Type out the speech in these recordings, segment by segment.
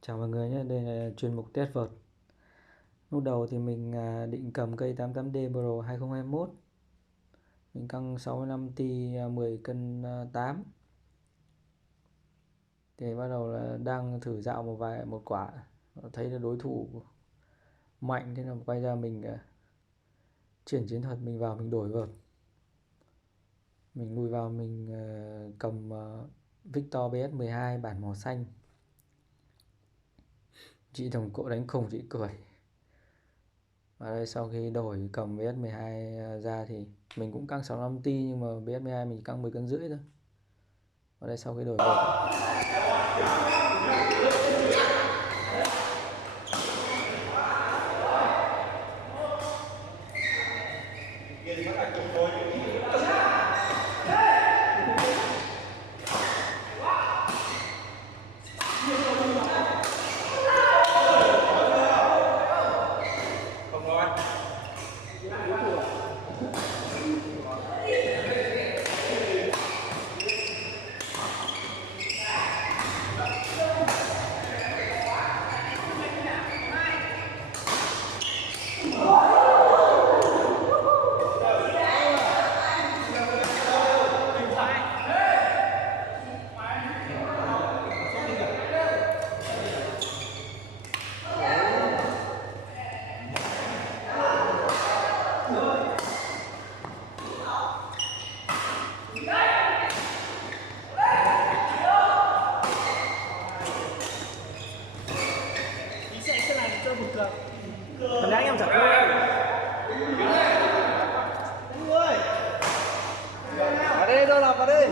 Chào mọi người nhé, đây là chuyên mục test vợt. Lúc đầu thì mình định cầm cây 88D Pro 2021. Mình cân 65 ti 10 cân 8. Thì bắt đầu là đang thử dạo một quả, thấy là đối thủ mạnh, thế là quay ra mình chuyển chiến thuật, mình vào mình đổi vợt. Mình lùi vào mình cầm Victor BS12 bản màu xanh. Chị đồng cộ đánh khùng chị cười. Và đây sau khi đổi cầm BS12 ra thì mình cũng căng 65 ti, nhưng mà BS12 mình căng 10 cân rưỡi thôi. Và đây sau khi đổi vợt Mình đang em giật luôn. Vào đây, đâu là vào đây.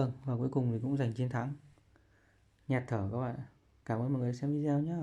Vâng, và cuối cùng thì cũng giành chiến thắng. Nhạt thở các bạn. Cảm ơn mọi người xem video nhé.